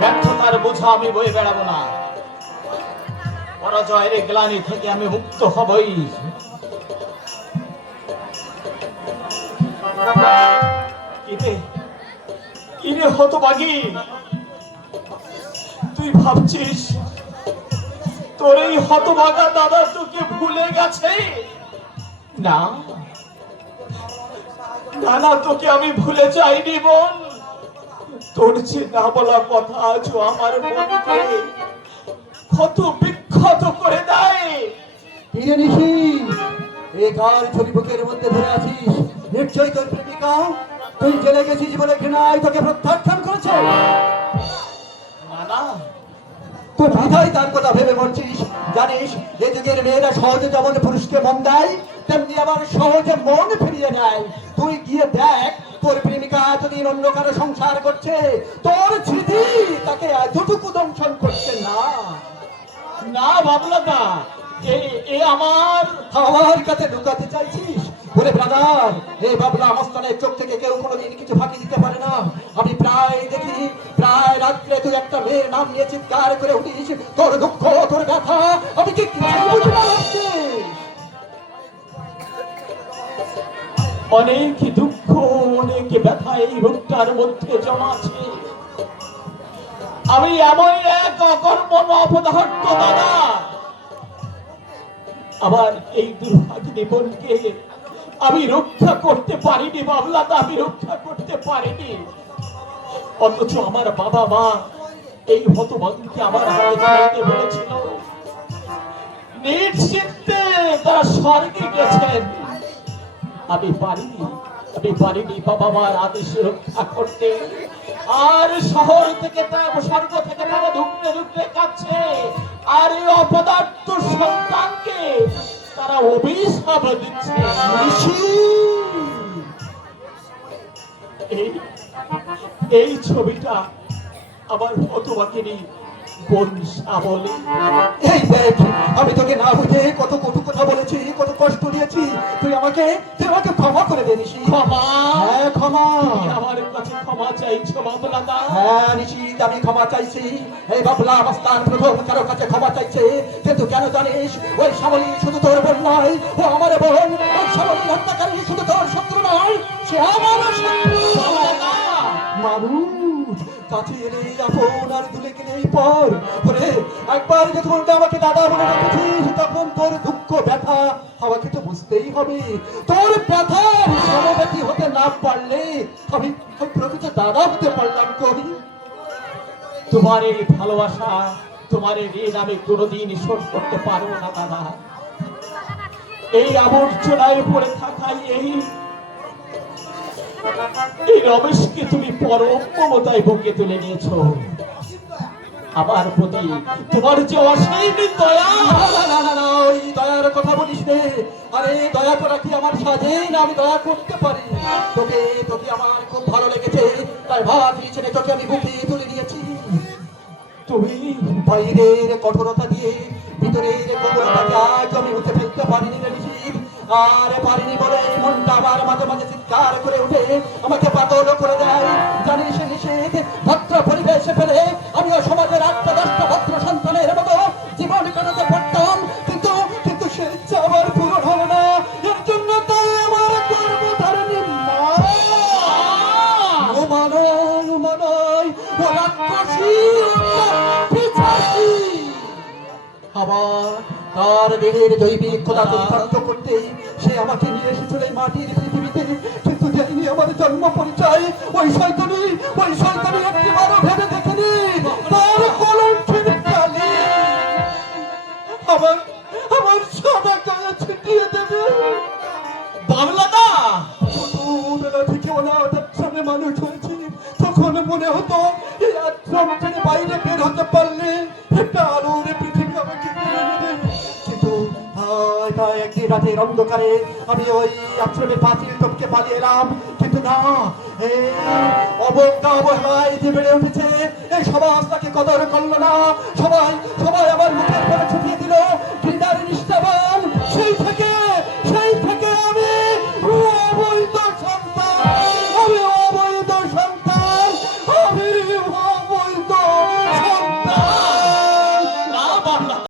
ব্যর্থতার বোঝা আমি বয়ে বেড়াবো না, পরাজয়ের গ্লানি থেকে আমি মুক্ত হবই। কিরে হতভাগী, তুই ভাবছিস তোর এই হতভাগা দাদা তোকে ভুলে গেছে? না না না, তোকে আমি ভুলে যাইনি বোন। তোর যে না বলা কথা আজও আমার মনকে ক্ষত বিক্ষত করে দেয়। এই গাল ছবি বুকের মধ্যে ধরে আছিস, নিশ্চয়ই তোর প্রেমিকা তুই জেলে গেছিস বলে ঘৃণায় তোকে প্রত্যাখ্যান করেছে। না না, তুই মাথায় তার কথা ভেবে মরছিস। জানিস এই যুগের মেয়েরা সহজে যেমন পুরুষকে মন দেয় তেমনি আবার সহজে মন ফিরিয়ে নেয়। তুই গিয়ে দেখ তোর প্রেমিকা এতদিন অন্য কারো সংসার করছে, তোর স্মৃতি তাকে এতটুকু দংশন করছে না। না বাবলা দা, এ আমার কাছে ঢুকাতে চাইছিস বলে? ব্রাদার, এই বাবলা মস্তানের চোখ থেকে কেউ কোনোদিন কিছু ফাঁকি দিতে পারে না। আমি প্রায় দেখি, প্রায় রাত্রে তুই একটা মেয়ের নাম নিয়ে চিৎকার করে উঠিস। তোর দুঃখ, তোর ব্যথা আমি কি বুঝি না? অনেক দুঃখ, অনেক ব্যথা এই রোগটার মধ্যে জমা আছে। আমি এমন এক অকর্মণ্য অপদার্থ দাদা, আবার এই দুর্ভাগ্যী বোনকে আমি রক্ষা করতে পারিনি বাবলা, আমি রক্ষা করতে পারিনি। অথচ আমার বাবা মা এই হতভাগ্যকে আমার হাতে ছাড়তে বলেছিল। নিশ্চিন্তে তারা স্বর্গে গেছেন, আমি পারিনি বাবা মার আদেশ রক্ষা করতে। আর শহর থেকে স্বর্গ থেকে তারা ঢুকতে ঢুকতে কাছে, আর এই অপদার্থ সন্তানকে তারা অভিশাপ দিচ্ছে। এই ছবিটা আমার হতভাগিনী বনশা বলে। এই দেখ, আমি তোকে না বুঝে কত কটু কথা বলেছি, কত কষ্ট দিয়েছি। তুই আমাকে ক্ষমা করে দে নিশি। ক্ষমা? হ্যাঁ ক্ষমা। আমার কাছে ক্ষমা চাইছো বাবলা দা? হ্যাঁ নিশিত, আমি ক্ষমা চাইছি। এই বাবলা মস্তান প্রথম কারো কাছে ক্ষমা চাইছে, কিন্তু কেন জানিস? ওই শ্যামলী শুধু তোর বোন নয়, ও আমার বোন। ওই শ্যামলী হত্যাকারী শুধু তোর শত্রু নয়, সে আমার শত্রু। মানুষ কাছে এলেই আপন আর দূরে গেলেই পর। ওরে একবার যখন আমাকে দাদা বলে রেখেছিস তখন তোর দুঃখ ব্যথা আমাকে তো বুঝতেই হবে। তোর ব্যথার সমব্যথী হতে না পারলে আমি প্রকৃত দাদা হতে পারলাম কই? তোমার এই ভালোবাসা, তোমার এই ঋণ আমি কোনোদিন শোধ করতে পারবো না দাদা। এই আবর্জনায় পড়ে থাকাই এই রমেশকে তুমি পরম মমতায় বুকে তুলে নিয়েছো। আমার প্রতি তোমার যে অসীম দয়া। না, ওই দয়ার কথা বলিস রে। আরে দয়া করা কি আমার সাজেই না? আমি দয়া করতে পারি। তোকে তোকে আমার খুব ভালো লেগেছে, তাই ভাবি ছেড়ে তোকে আমি বুকে তুলে নিয়েছি। তুমি বাইরের কঠোরতা দিয়ে ভিতরের কোমলতাকে আজ আমি উঠে ফেলতে পারিনি রে নিশিত। আর পারিনি বলে মনটা আমার মাঝে মাঝে চিৎকার করে উঠে আমাকে পাগল করে দেয়। জানিস নিশিত, ভদ্র পরিবেশে ফেলে আমিও সমাজের ৮-১০টা ভদ্র সন্তানের মতো জীবন কাটাতে পারতাম, কিন্তু কিন্তু সে ইচ্ছা আমার পূরণ হলো না। এর জন্য তাই আমার গর্ভধারিণী মা মানয় ও রাক্ষসী আবার তার দেহের জৈবিক ক্ষমতা চরিতার্থ করতেই সে আমাকে নিয়ে এসেছিল এই মাটির পৃথিবীতে, কিন্তু দেয়নি আমার জন্ম পরিচয়। ওই শয়তানি একটিবারও ভেবে দেখেনি তার কলঙ্কের কালি আমার আমার সাদা গায়ে ছিটিয়ে দেবে। বাবলাদা, ছোটবেলা থেকে অনাথ আশ্রমে মানুষ হয়েছি, তখন মনে হতো এই আশ্রম ছেড়ে বাইরে বের হতে পারলে একটা আলোর পৃথিবী আমাকে কিনে নেবে। কিন্তু তাই একদিন রাতের অন্ধকারে আমি ওই আশ্রমের পাঁচিল টপকে পালিয়ে এলাম। কিন্তু না, এই অবজ্ঞা অবহেলায় যে বেড়ে উঠেছে এই সমাজ তাকে কদর করলো না। সবাই আমার মুখের পরে ছুটিয়ে দিল ঘৃণার নিষ্ঠাবান। সেই থেকে